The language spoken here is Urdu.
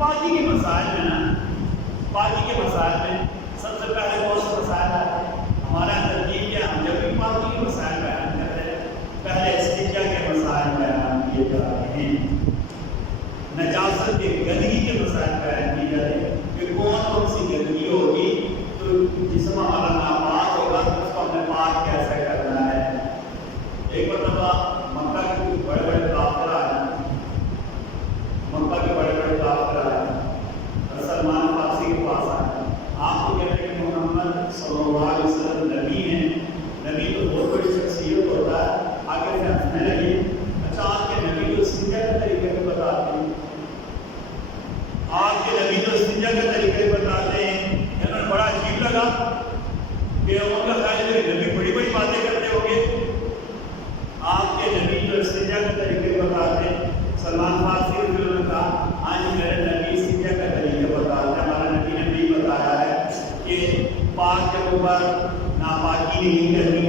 پاکی کے مسائل میں نا، پاکی کے مسائل میں سب سے پہلے کون سے مسائل آتے ہیں؟ ہمارا ترتیب کیا، ہم جب بھی پاکی کے مسائل بیان کر رہے ہیں پہلے استنجا کے مسائل بیان کیے جا رہے ہیں، نجاست کے گندگی کے مسائل بیان کیے جا رہے ہیں کہ کون سی گندگی ہوگی تو جسم ہمارا ناپاک ہوگا تو اس کو ہم نے پاک کیسے کرنا ہے۔ ایک مرتبہ مکہ کے کچھ بڑے بڑے کافر آئے، مکہ کے بڑے بڑے کافر آئے، حضرت سلمان فارسی کے پاس آئے، آپ کو کہتے ہیں کہ محمد صلی اللہ علیہ وسلم نبی ہیں، نبی تو بہت بڑی شخصیت ہوتا ہے، آگے سے ہنسنے لگے، اچھا آپ کے نبی تو استنجا کے طریقے کو بتاتے ہیں، آپ کے نبی تو استنجا کے طریقے بتاتے ہیں، انہوں نے بڑا عجیب لگا کہ ان کا خیال ہے کہ نبی بڑی بڑی باتیں کرتے ہوں گے، آپ کے نبی جو استنجا کے طریقے بتاتے ہیں۔ سلمان فارسی رضی اللہ عنہ نے کہا ہاں جی میرے نبی استنجا کے طریقے بتاتے ہیں، ہمارے نبی نے بھی بتایا ہے کہ پاک کے اوپر ناپاکی نہیں کرنی